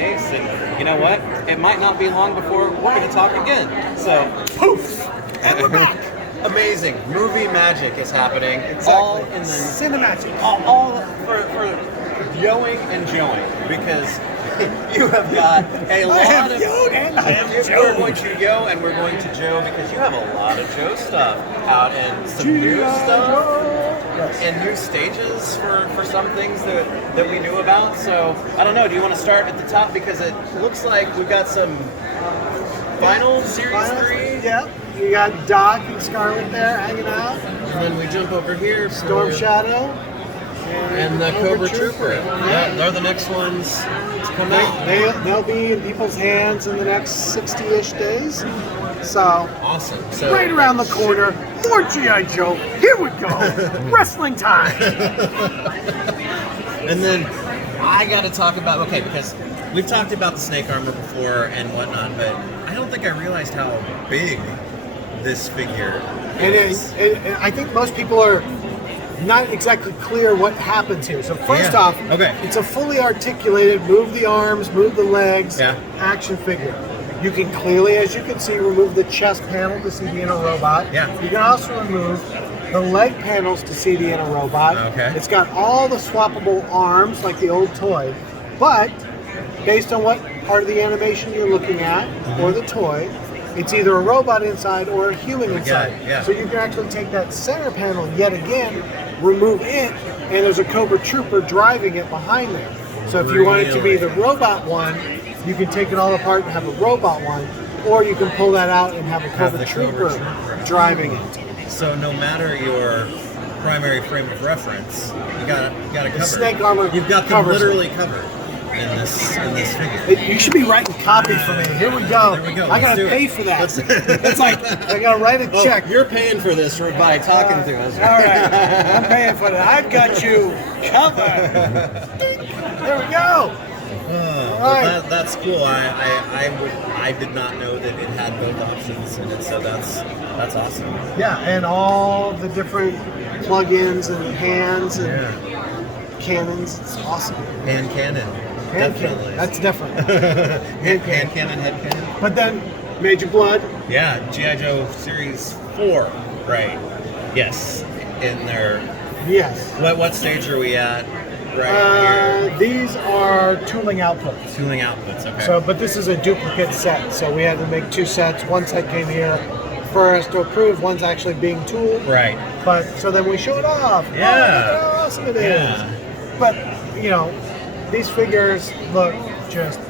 case, and you know what? It might not be long before we're going to talk again. So, poof! And we're back! Amazing. Movie magic is happening. Exactly. All in the... Cinematic. All for yoing and joing, because you have got a lot of... We're going to yo and we're going to Joe, because you have a lot of Joe stuff out, and some new stuff. Yes. And new stages for some things that we knew about. So, I don't know, do you want to start at the top? Because it looks like we've got some final Series 3. Yep. You got Doc and Scarlet there hanging out. And then we jump over here. Storm Shadow. And the Cobra Trooper. Yeah, they're the next ones to come out. They'll be in people's hands in the next 60-ish days. So, awesome. So, right around the corner, more G.I. Joe. Here we go. Wrestling time. And then I got to talk about, okay, because we've talked about the snake armor before and whatnot, but I don't think I realized how big this figure is. And I think most people are not exactly clear what happens here. So first off, it's a fully articulated, move the arms, move the legs, action figure. You can clearly, as you can see, remove the chest panel to see the inner robot. Yeah. You can also remove the leg panels to see the inner robot. Okay. It's got all the swappable arms like the old toy, but based on what part of the animation you're looking at or the toy, it's either a robot inside or a human inside. Yeah. So you can actually take that center panel yet again, remove it, and there's a Cobra Trooper driving it behind there. So if you want it to be the robot one, you can take it all apart and have a robot one, or you can pull that out and have a Cobra Trooper driving it. So no matter your primary frame of reference, you got it covered. The snake armor You've got them literally covered in this figure. You should be writing copy for me. Here we go. There we go. I gotta pay for that. It's like I gotta write a check. You're paying for this by talking to us. All right, I'm paying for that. I've got you covered. There we go. Well, that's cool. I did not know that it had both options in it, so that's awesome. Yeah, and all the different plug-ins and hands and cannons. It's awesome. Hand cannon. Definitely. That's different. Hand cannon, head cannon. But then Major Blood. Yeah, G.I. Joe Series 4, right? Yes, in there. Yes. What stage are we at? Right here. These are tooling outputs. Tooling outputs, okay. So, but this is a duplicate set, so we had to make two sets. One set came here for us to approve. One's actually being tooled. Right. But so then we show it off. Yeah. Oh, look how awesome it is. Yeah. But you know, these figures look just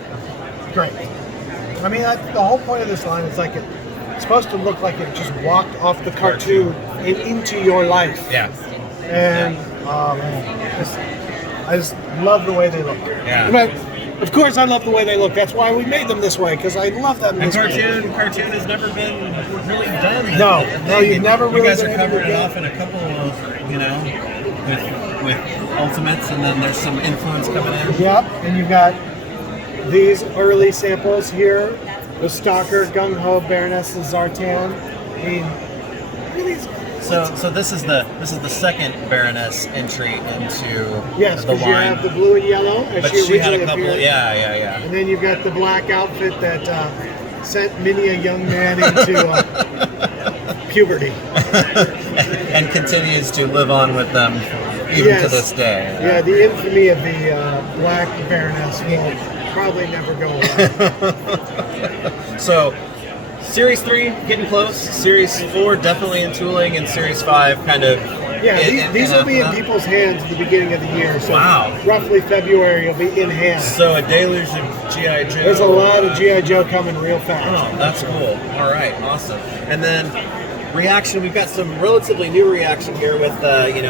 great. I mean, the whole point of this line is like it's supposed to look like it just walked off the cartoon and into your life. Yeah. And oh man, I just love the way they look. Yeah. But of course, I love the way they look. That's why we made them this way, because I love them this way. Cartoon has never been really done. No, you've never really. You guys are covering it off in a couple of, with Ultimates, and then there's some influence coming in. Yep, and you've got these early samples here. The Stalker, Gung Ho, Baroness, and Zartan. I mean, really. So this is the second Baroness entry into yes, the line. You have the blue and yellow. But she had a couple. Yeah. And then you've got the black outfit that sent many a young man into puberty, and continues to live on with them even to this day. Yeah, the infamy of the black Baroness will probably never go away. So. Series 3, getting close. Series 4, definitely in tooling, and Series 5, kind of... Yeah, these will be in people's hands at the beginning of the year. So wow. Roughly February, will be in hand. So a deluge of G.I. Joe. There's a lot of G.I. Joe coming real fast. Oh, that's cool. All right, awesome. And then reaction, we've got some relatively new reaction here with,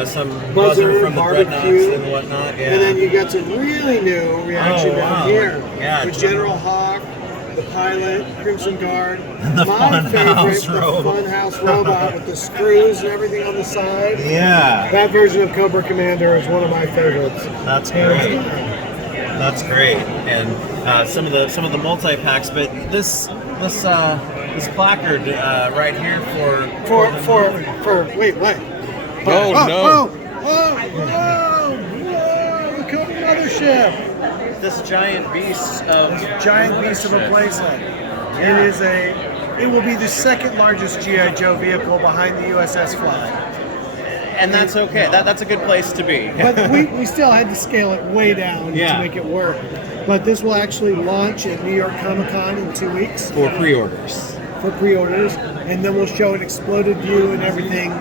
some buzzer from the Dreadnoughts and whatnot. Yeah. And then you got some really new reaction down here. Yeah, with General Hawk, the pilot, Crimson Guard, the my favorite, the robot. Funhouse robot with the screws and everything on the side. Yeah. That version of Cobra Commander is one of my favorites. That's great. That's great. And some of the multi packs, but this placard right here for wait. Oh, no. Whoa, the Cobra Mothership. this giant beast of a playset. Yeah. It will be the second largest G.I. Joe vehicle behind the USS Fly. And that's okay. That's a good place to be. But we still had to scale it way down to make it work. But this will actually launch at New York Comic Con in 2 weeks. For pre-orders. And then we'll show an exploded view and everything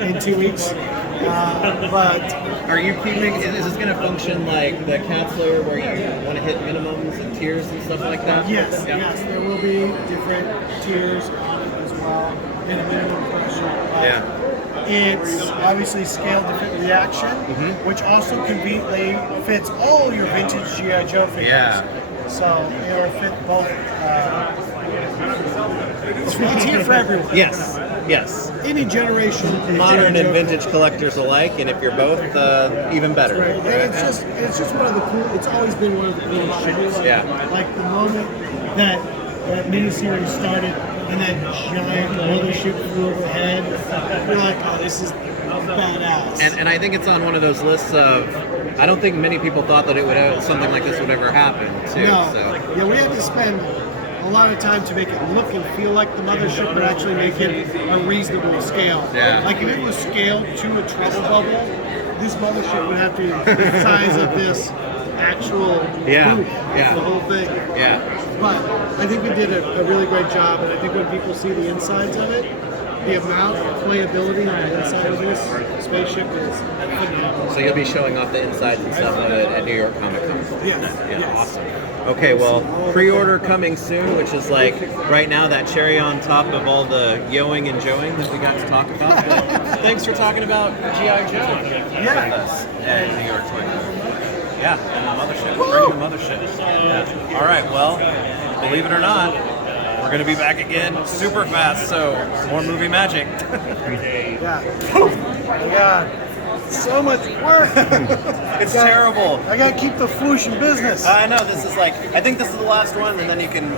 in 2 weeks. But are you keeping? Is this going to function like the Cats layer, where you want to hit minimums and tiers and stuff like that? Yes, there will be different tiers on it as well, and a minimum threshold. It's obviously scaled to fit reaction, which also conveniently fits all your vintage G.I. Joe figures. Yeah. So it'll fit both. It's here for everyone. Yes. Any generation. Modern and vintage collectors alike, and if you're both, even better. Right. And it's just one of the cool. It's always been one of the coolest shows. Like the moment that miniseries started and that giant mothership flew overhead, you're like, oh, this is badass. And I think it's on one of those lists of. I don't think many people thought that it would something like this would ever happen too. No. So. Yeah, we had to spend a lot of time to make it look and feel like the mothership, but actually make it a reasonable scale. Yeah. Like if it was scaled to a trouble bubble, this mothership would have to be the size of this actual booth, the whole thing. Yeah. But I think we did a really great job, and I think when people see the insides of it, the amount of playability on the inside of this spaceship is phenomenal. So you'll be showing off the insides and stuff of it at New York Comic Con. Yes. Awesome. Okay, well, pre-order coming soon, which is like right now that cherry on top of all the yoing and joing that we got to talk about. Thanks for talking about G.I. Joe with us at New York Toy Fair. Yeah, and the Mothership. Bring the Mothership. Yeah. All right, well, believe it or not, we're going to be back again super fast, so more movie magic. Oh my God. So much work. It's terrible. I gotta keep the Fwoosh in business. I know, this is like, I think this is the last one, and then you can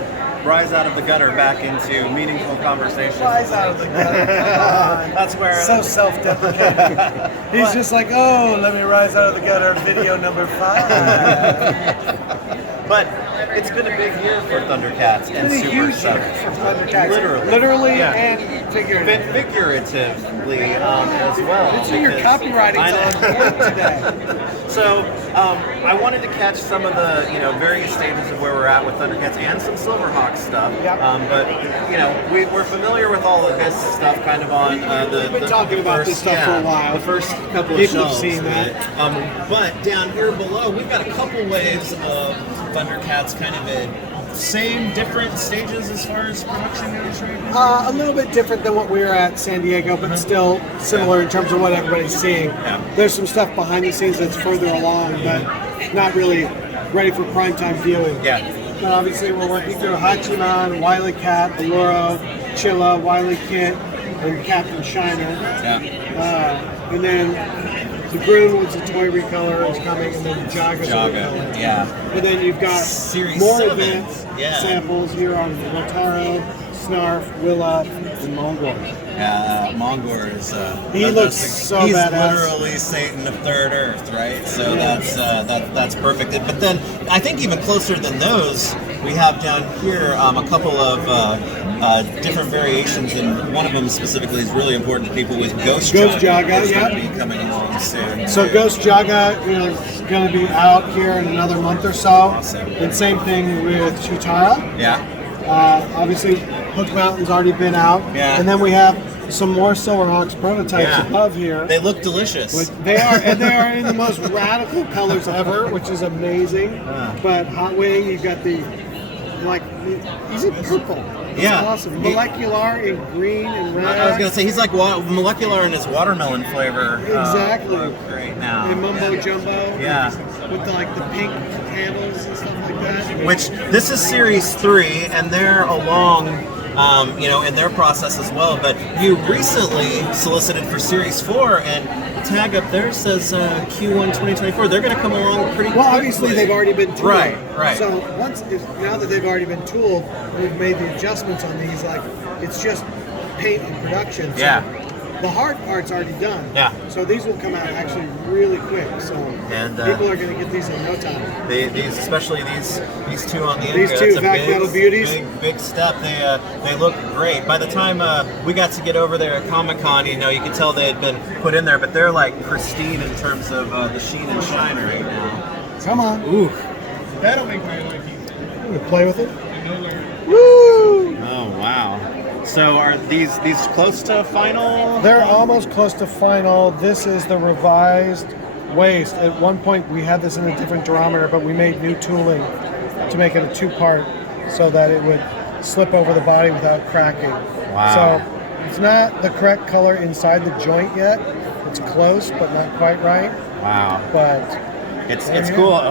rise out of the gutter back into meaningful conversation. Rise out of the gutter. That's where... So self-deprecating. He's just like, oh, let me rise out of the gutter, video number 5. But it's been a big year for ThunderCats and Super7. Literally and figuratively as well. It's your copywriting's on point today. So I wanted to catch some of the various stages of where we're at with ThunderCats and some SilverHawks stuff. But we're familiar with all of this stuff kind of on We've been talking about this stuff for a while. The first couple of People shelves. have seen that. But down here below, we've got a couple waves of ThunderCats kind of in same, different stages as far as production goes, right? A little bit different than what we were at San Diego, but still similar in terms of what everybody's seeing. There's some stuff behind the scenes that's further along, but not really ready for primetime viewing. But obviously we're working through Hachiman, Wily Cat, Allura, Chilla, Wily Kit, and Captain Shiner. And then the Groon, which is a toy recolor, is coming, and then Jaga. And then you've got Series more 7. advanced samples here on Rotaro, Snarf, Willa, and Mongor. Mongor is he looks so he's badass. Literally Satan of Third Earth, right? So that's perfect. But then I think even closer than those, we have down here a couple of different variations, and one of them specifically is really important to people with Ghost Jaga. Is going to be coming along soon. So Ghost Jaga is going to be out here in another month or so. Awesome. And same thing with Chitara. Obviously, Hook Mountain's already been out. And then we have some more SilverHawks prototypes above here. They look delicious. They are in the most radical colors ever, which is amazing. But Hot Wing, you've got the he's in purple. That's awesome. Molecular in green and red. I was gonna say he's like molecular in his watermelon flavor. Exactly. Right now. And Mumbo Jumbo. With the pink handles and stuff like that. Which this is Series 3, and they're along, in their process as well. But you recently solicited for Series 4, and the tag up there says Q1 2024. They're going to come along pretty quickly. Well, obviously they've already been tooled. Right. So now that they've already been tooled, we've made the adjustments on these. It's just paint and production. So the hard part's already done. Yeah. So these will come out actually really quick. So And, people are going to get these in no time. These, especially these two on the end These here, two that's a vac metal beauties. big step. They look great. By the time we got to get over there at Comic-Con, you know, you could tell they had been put in there, but they're like pristine in terms of the sheen and shine right now. Come on. Ooh. That'll make my life easy. You can play with it. Woo! Oh wow. So are these close to final? They're almost close to final. This is the revised waist. At one point, we had this in a different durometer, but we made new tooling to make it a two-part so that it would slip over the body without cracking. Wow. So it's not the correct color inside the joint yet. It's close, but not quite right. Wow. But It's cool.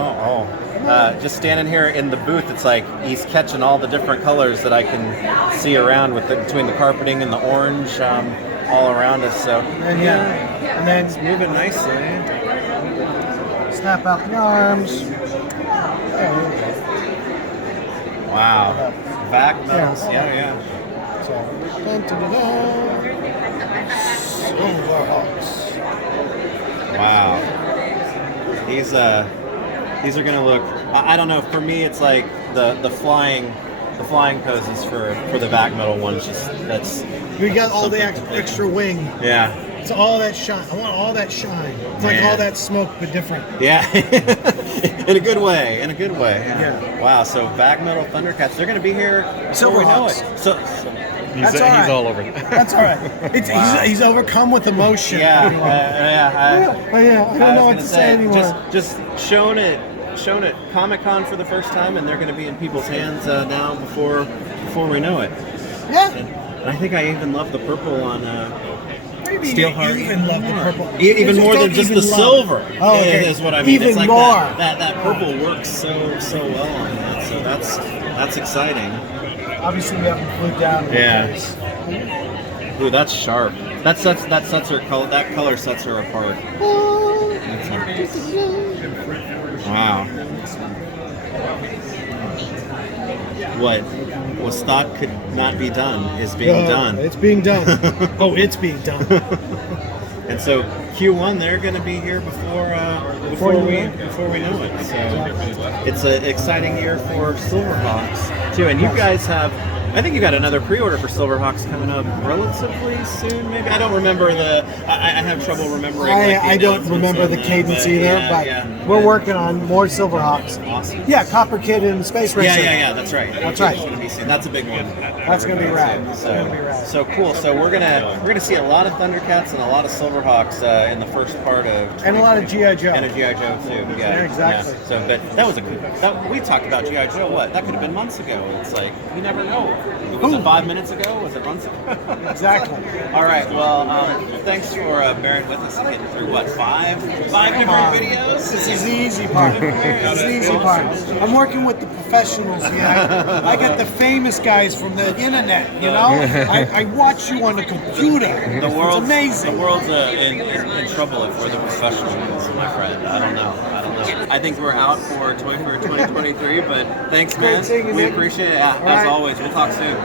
Just standing here in the booth, it's like he's catching all the different colors that I can see around between the carpeting and the orange all around us. So and and then it's moving nicely. snap out the arms. There we go. Wow. Vac metals. Yeah. So, dun, dun, dun, dun. SilverHawks. Wow. These are gonna look. I don't know. For me, it's like the flying poses for the back metal ones. That's We got all the extra wing. yeah. It's all that shine. I want all that shine. It's like all that smoke, but different. Yeah. In a good way. Yeah. Wow. So back metal Thundercats, they're gonna be here before we know it. SilverHawks. He's all over it. That's all right. He's overcome with emotion. Yeah. I don't know what to say anymore. Just shown it Comic-Con for the first time, and they're going to be in people's hands now before we know it. Yeah. And I think I even love the purple on Maybe Steelheart. you even love the purple. Even more than just the silver. Oh, okay. Is what I mean. Even it's like more. That purple works so well on that. So that's exciting. Obviously, we haven't glued down. Yeah. Ooh, that's sharp. That sets her color. That color sets her apart. That's nice. Wow. What was thought could not be done is being done. It's being done. It's being done. And so Q1, they're going to be here before we know it. So it's an exciting year for SilverHawks too. And you guys have, I think you got another pre-order for SilverHawks coming up relatively soon. Maybe I don't remember I have trouble remembering. I don't remember the cadence either, but we're working on more SilverHawks. Awesome. Yeah, Copper Kid and Space Racer. Yeah. That's right. That's right. That's a big one. That's gonna be rad. So cool. So we're gonna see a lot of Thundercats and a lot of SilverHawks in the first part of And a lot of G.I. Joe. and a G.I. Joe too. Yeah, exactly. Yeah. So, but that was we talked about G.I. Joe. What? That could have been months ago. It's like you never know. Was it 5 minutes ago? Was it months ago? Exactly. All right. Well, thanks for bearing with us and getting through five different videos. This is the easy part. This is the easy part. I'm working with the professionals here. I got the famous guys from the internet, you know? I watch you on the computer. It's amazing. The world's in trouble if we're the professionals, my friend. I don't know. I think we're out for Toy Fair 2023, but thanks, man. Great seeing you, We Nick. appreciate it. All As right. always, we'll talk soon.